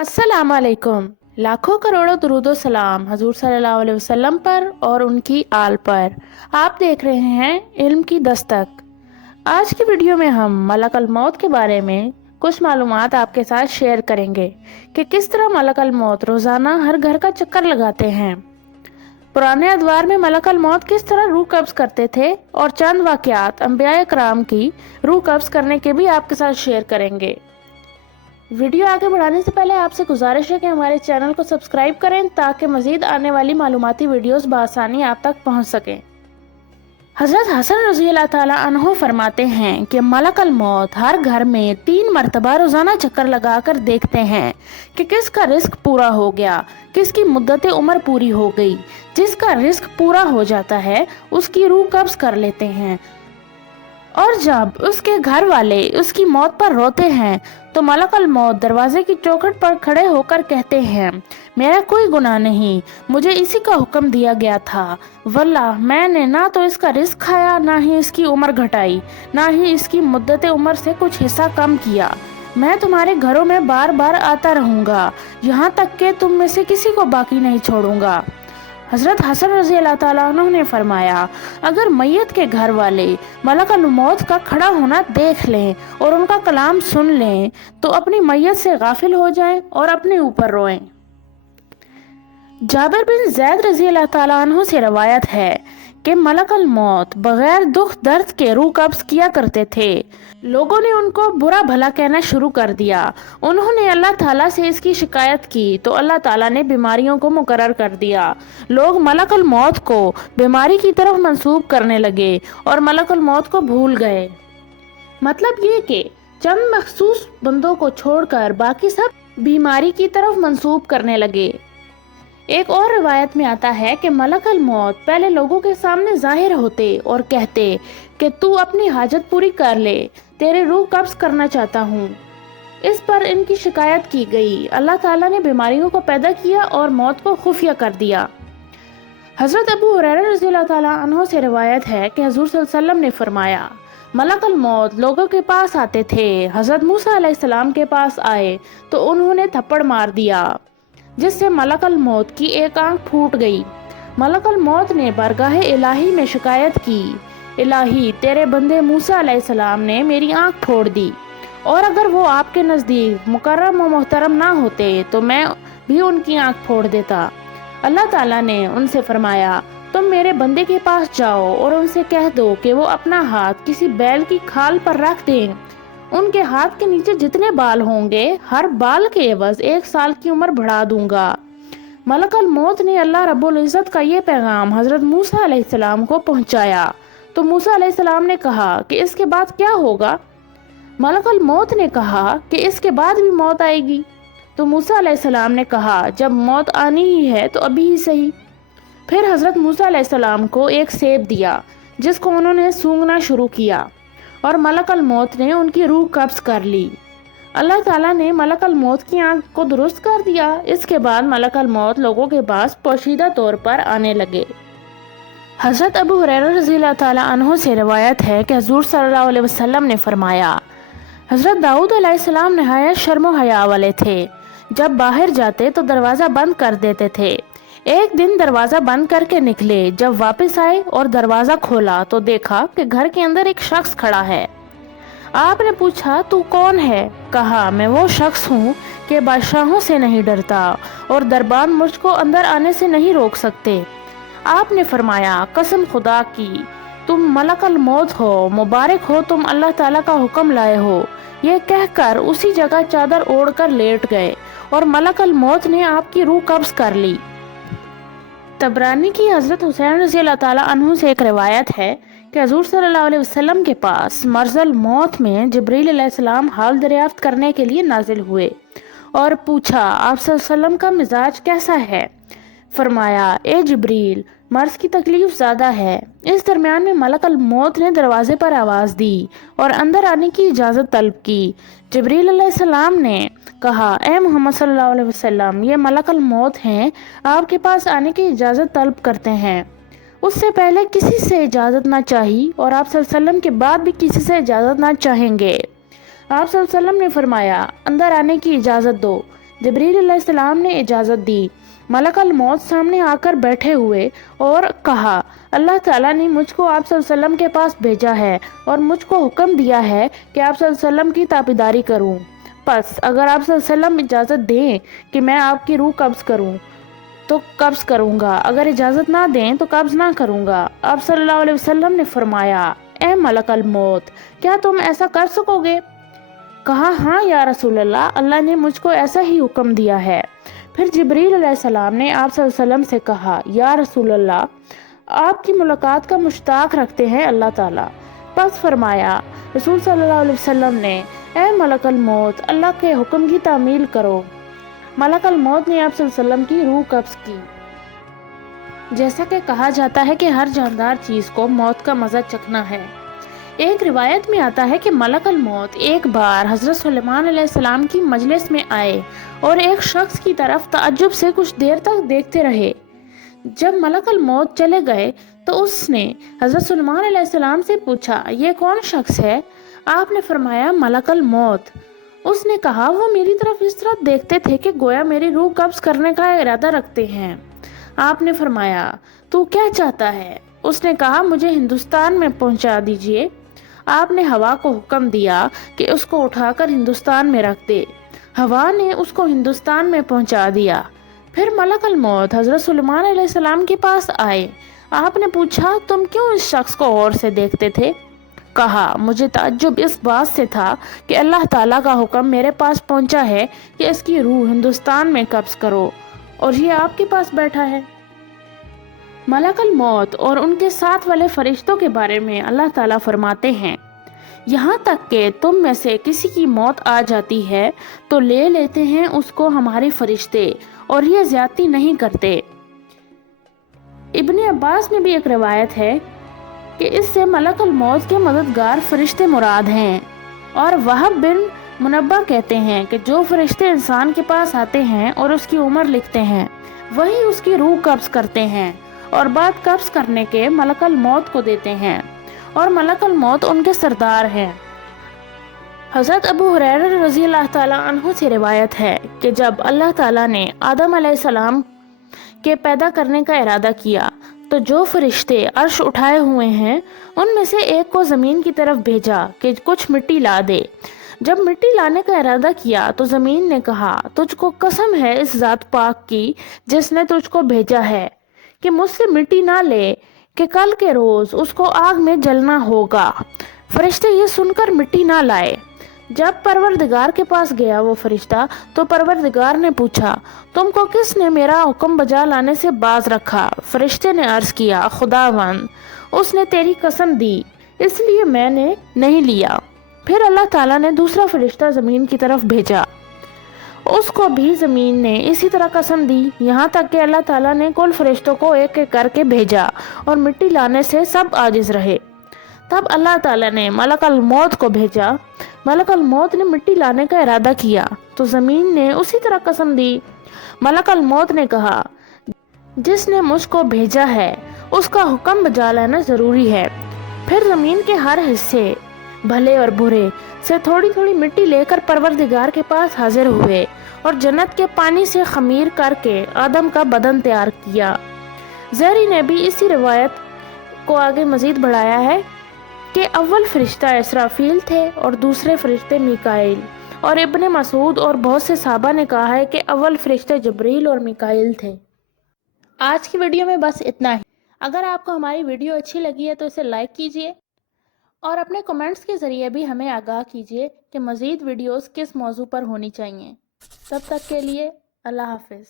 अस्सलाम वालेकुम। लाखों करोड़ों दुरूदो सलाम हजूर सल्लल्लाहु अलैहि वसल्लम पर और उनकी आल पर। आप देख रहे हैं इल्म की दस्तक। आज की वीडियो में हम मलकल मौत के बारे में कुछ मालूमात आपके साथ शेयर करेंगे कि किस तरह मलकल मौत रोजाना हर घर का चक्कर लगाते हैं। पुराने अदवार में मलकल मौत किस तरह रूह कब्ज करते थे और चंद वाकयात अंबिया कराम की रूह कब्ज करने के भी आपके साथ शेयर करेंगे। वीडियो आगे बढ़ाने से पहले आपसे गुजारिश है कि हमारे चैनल को सब्सक्राइब करें ताकि मजीद आने वाली मालूमाती वीडियोस बआसानी आप तक पहुंच सकें। हजरत हसन रज़ी अल्लाह ताला अन्हो फरमाते हैं कि मलकल मौत हर घर में 3 मरतबा रोजाना चक्कर लगाकर देखते हैं कि किसका रिस्क पूरा हो गया, किसकी मुद्दत उम्र पूरी हो गई। जिसका रिस्क पूरा हो जाता है उसकी रूह कब्ज कर लेते हैं और जब उसके घर वाले उसकी मौत पर रोते हैं तो मलकल मौत दरवाजे की चौखट पर खड़े होकर कहते हैं, मेरा कोई गुनाह नहीं, मुझे इसी का हुक्म दिया गया था। वल्लाह मैंने ना तो इसका रिस्क खाया, ना ही इसकी उम्र घटाई, ना ही इसकी मुद्दत उम्र से कुछ हिस्सा कम किया। मैं तुम्हारे घरों में बार बार आता रहूंगा, यहाँ तक कि तुम में से किसी को बाकी नहीं छोड़ूंगा। हजरत हसन रज़ी अल्लाह ताला अन्हु ने फरमाया, अगर मैयत के घर वाले मलकल मौत का खड़ा होना देख लें और उनका कलाम सुन लें तो अपनी मैयत से गाफिल हो जाएं और अपने ऊपर रोएं। जाबिर बिन ज़ैद रज़ी अल्लाह ताला अन्हु से रवायत है कि मलकल मौत बगैर दुख दर्द के रूह कब्ज किया करते थे। लोगों ने उनको बुरा भला कहना शुरू कर दिया। उन्होंने अल्लाह ताला से इसकी शिकायत की तो अल्लाह ताला ने बीमारियों को मुकर्रर कर दिया। लोग मलकल मौत को बीमारी की तरफ मंसूब करने लगे और मलकल मौत को भूल गए। मतलब ये कि चंद मखसूस बंदों को छोड़कर बाकी सब बीमारी की तरफ मंसूब करने लगे। एक और रिवायत में आता है कि मलकल मौत पहले लोगों के सामने जाहिर होते और कहते कि तू अपनी हाजत पूरी कर ले, तेरे रूह कब्ज करना चाहता हूँ। इस पर इनकी शिकायत की गई। अल्लाह ताला ने बीमारियों को पैदा किया और मौत को खुफिया कर दिया। हजरत अबू हुरैरा रज़ी अल्लाह ताला अन्हु से रिवायत है कि हजूर सल्लल्लाहु अलैहि वसल्लम ने फरमाया, मलकल मौत लोगों के पास आते थे। हजरत मूसा अलैहिस्सलाम के पास आए तो उन्होंने थप्पड़ मार दिया जिससे मलकल मौत की एक आंख फूट गई। मलकल मौत ने बारगाह इलाही में शिकायत की, इलाही तेरे बंदे मूसा अलैहिस्सलाम ने मेरी आंख फोड़ दी और अगर वो आपके नज़दीक मुकर्रम व मोहतरम ना होते तो मैं भी उनकी आंख फोड़ देता। अल्लाह ताला ने उनसे फरमाया, तुम मेरे बंदे के पास जाओ और उनसे कह दो कि वो अपना हाथ किसी बैल की खाल पर रख दें। उनके हाथ के नीचे जितने बाल होंगे हर बाल के एवज 1 साल की उम्र बढ़ा दूंगा। मलकल मौत ने अल्लाह रब्बुल इज़्ज़त का ये पैगाम हजरत मूसा अलैहिस्सलाम को पहुंचाया तो मूसा अलैहिस्सलाम ने कहा कि इसके बाद क्या होगा। मलकल मौत ने कहा कि इसके बाद भी मौत आएगी। तो मूसा अलैहिस्सलाम ने कहा, जब मौत आनी ही है तो अभी ही सही। फिर हजरत मूसा अलैहिस्सलाम को एक सेब दिया जिसको उन्होंने सूंघना शुरू किया और मलकल मौत ने उनकी रूह कब्ज कर ली। अल्लाह ताला ने मलकल मौत की आंख को दुरुस्त कर दिया। इसके बाद मलकल मौत लोगों के पास पोशीदा तौर पर आने लगे। हजरत अबू हुरैरा रज़ी अल्लाह ताला अन्हु से रिवायत है कि हजूर सल्लल्लाहु अलैहि वसल्लम ने फरमाया, हजरत दाऊद अलैहिस्सलाम नहायत शर्म हया वाले थे। जब बाहर जाते तो दरवाज़ा बंद कर देते थे। एक दिन दरवाज़ा बंद करके निकले। जब वापस आए और दरवाज़ा खोला तो देखा कि घर के अंदर एक शख्स खड़ा है। आपने पूछा, तू कौन है? कहा, मैं वो शख्स हूँ कि बादशाहों से नहीं डरता और दरबान मुझको अंदर आने से नहीं रोक सकते। आपने फरमाया, कसम खुदा की तुम मलकल मौत हो, मुबारक हो तुम अल्लाह ताला का हुक्म लाए हो। ये कहकर उसी जगह चादर ओढ़कर लेट गए और मलकल मौत ने आपकी रूह कब्ज कर ली। तबरानी की हजरत हुसैन रज़ी अल्लाह ताला अन्हु से एक रिवायत है कि हजूर सल्लल्लाहु अलैहि वसल्लम के पास मरज़ल मौत में जिब्रील अलैहिस्सलाम हाल दरियाफ्त करने के लिए नाजिल हुए और पूछा, आप सल्लल्लाहु अलैहि वसल्लम का मिजाज कैसा है? फरमाया, ए जिब्रील, मर्ज की तकलीफ ज़्यादा है। इस दरमियान में मलकल मौत ने दरवाजे पर आवाज़ दी और अंदर आने की इजाज़त तलब की। जिब्रील अलैहिस्सलाम ने कहा, ए मोहम्मद सल्लल्लाहु अलैहि वसल्लम, ये मलकल मौत हैं, आपके पास आने की इजाज़त तलब करते हैं। उससे पहले किसी से इजाज़त ना चाही और आप सल्लल्लाहु अलैहि वसल्लम के बाद भी किसी से इजाज़त ना चाहेंगे। आप सल्लल्लाहु अलैहि वसल्लम ने फरमाया, अंदर आने की इजाज़त दो। جبریل علیہ السلام نے اجازت دی۔ ملک الموت سامنے آ کر بیٹھے ہوئے اور کہا، اللہ تعالیٰ نے مجھ کو آپ صلی اللہ علیہ وسلم کے پاس بھیجا ہے اور مجھ کو حکم دیا ہے کہ آپ صلی اللہ علیہ وسلم کی تابعداری کروں۔ پس اگر آپ صلی اللہ علیہ وسلم اجازت دیں کہ میں آپ کی روح قبض کروں تو قبض کروں گا، اگر اجازت نہ دیں تو قبض نہ کروں گا۔ آپ صلی اللہ علیہ وسلم نے فرمایا، اے ملک الموت، کیا تم ایسا کر سکو گے؟ کہا، ہاں یا رسول اللہ، اللہ نے مجھ کو ایسا ہی حکم دیا ہے۔ پھر جبریل علیہ السلام نے آپ صلی اللہ علیہ وسلم سے کہا، یا رسول اللہ، آپ کی ملاقات کا مشتاق رکھتے ہیں اللہ تعالیٰ۔ پس فرمایا رسول صلی اللہ علیہ وسلم نے، اے ملک الموت، اللہ کے حکم کی تعمیل کرو۔ ملک الموت نے آپ صلی اللہ علیہ وسلم کی روح قبض کی۔ جیسا کہ کہا جاتا ہے کہ ہر جاندار چیز کو موت کا مزہ چکھنا ہے۔ ایک روایت میں آتا ہے کہ ملک الموت ایک بار حضرت سلیمان علیہ السلام کی مجلس میں آئے اور ایک شخص کی طرف تعجب سے کچھ دیر تک دیکھتے رہے۔ جب ملک الموت چلے گئے تو اس نے حضرت سلیمان علیہ السلام سے پوچھا، یہ کون شخص ہے؟ آپ نے فرمایا، ملک الموت۔ اس نے کہا، وہ میری طرف اس طرح دیکھتے تھے کہ گویا میری روح قبض کرنے کا ارادہ رکھتے ہیں۔ آپ نے فرمایا، تو کیا چاہتا ہے؟ اس نے کہا، مجھے ہندوستان میں پہنچا دیجئے۔ آپ نے ہوا کو حکم دیا کہ اس کو اٹھا کر ہندوستان میں رکھ دے۔ ہوا نے اس کو ہندوستان میں پہنچا دیا۔ پھر ملک الموت حضرت سلیمان علیہ السلام کے پاس آئے۔ آپ نے پوچھا، تم کیوں اس شخص کو غور سے دیکھتے تھے؟ کہا، مجھے تعجب اس بات سے تھا کہ اللہ تعالیٰ کا حکم میرے پاس پہنچا ہے کہ اس کی روح ہندوستان میں قبض کرو اور یہ آپ کے پاس بیٹھا ہے۔ ملک الموت اور ان کے ساتھ والے فرشتوں کے بارے میں اللہ تعالیٰ فرماتے ہیں، یہاں تک کہ تم میں سے کسی کی موت آ جاتی ہے تو لے لیتے ہیں اس کو ہمارے فرشتے اور یہ زیادتی نہیں کرتے۔ ابن عباس میں بھی ایک روایت ہے کہ اس سے ملک الموت کے مددگار فرشتے مراد ہیں، اور وہب بن منبہ کہتے ہیں کہ جو فرشتے انسان کے پاس آتے ہیں اور اس کی عمر لکھتے ہیں وہی اس کی روح قبض کرتے ہیں اور بعد قبض کرنے کے ملک الموت کو دیتے ہیں، اور ملک الموت ان کے سردار ہیں۔ حضرت ابو ہریرہ رضی اللہ تعالیٰ عنہ سے روایت ہے کہ جب اللہ تعالیٰ نے آدم علیہ السلام کے پیدا کرنے کا ارادہ کیا تو جو فرشتے عرش اٹھائے ہوئے ہیں ان میں سے ایک کو زمین کی طرف بھیجا کہ کچھ مٹی لا دے۔ جب مٹی لانے کا ارادہ کیا تو زمین نے کہا، تجھ کو قسم ہے اس ذات پاک کی جس نے تجھ کو بھیجا ہے کہ مجھ سے مٹی نہ لے کہ کل کے روز اس کو آگ میں جلنا ہوگا۔ فرشتے یہ سن کر مٹی نہ لائے۔ جب پروردگار کے پاس گیا وہ فرشتہ تو پروردگار نے پوچھا، تم کو کس نے میرا حکم بجا لانے سے باز رکھا؟ فرشتے نے عرض کیا، خداوند، اس نے تیری قسم دی اس لیے میں نے نہیں لیا۔ پھر اللہ تعالیٰ نے دوسرا فرشتہ زمین کی طرف بھیجا، اس کو بھی زمین نے اسی طرح قسم دی، یہاں تک کہ اللہ تعالیٰ نے کل فرشتوں کو ایک ایک کر کے بھیجا اور مٹی لانے سے سب عاجز رہے۔ تب اللہ تعالیٰ نے ملک الموت کو بھیجا۔ ملک الموت نے مٹی لانے کا ارادہ کیا تو زمین نے اسی طرح قسم دی۔ ملک الموت نے کہا، جس نے مجھ کو بھیجا ہے اس کا حکم بجا لینا ضروری ہے۔ پھر زمین کے ہر حصے بھلے اور برے سے تھوڑی تھوڑی مٹی لے کر پروردگار کے پاس حاضر ہوئے اور جنت کے پانی سے خمیر کر کے آدم کا بدن تیار کیا۔ زہری نے بھی اسی روایت کو آگے مزید بڑھایا ہے کہ اول فرشتہ اسرافیل تھے اور دوسرے فرشتے میکائیل، اور ابن مسعود اور بہت سے صحابہ نے کہا ہے کہ اول فرشتے جبریل اور میکائیل تھے۔ آج کی ویڈیو میں بس اتنا ہی۔ اگر آپ کو ہماری ویڈیو اچھی لگی ہے تو اسے لائک کیجئے اور اپنے کمنٹس کے ذریعے بھی ہمیں آگاہ کیجئے کہ مزید ویڈیوز کس موضوع پر ہونی چاہیے۔ تب تک کے لیے اللہ حافظ۔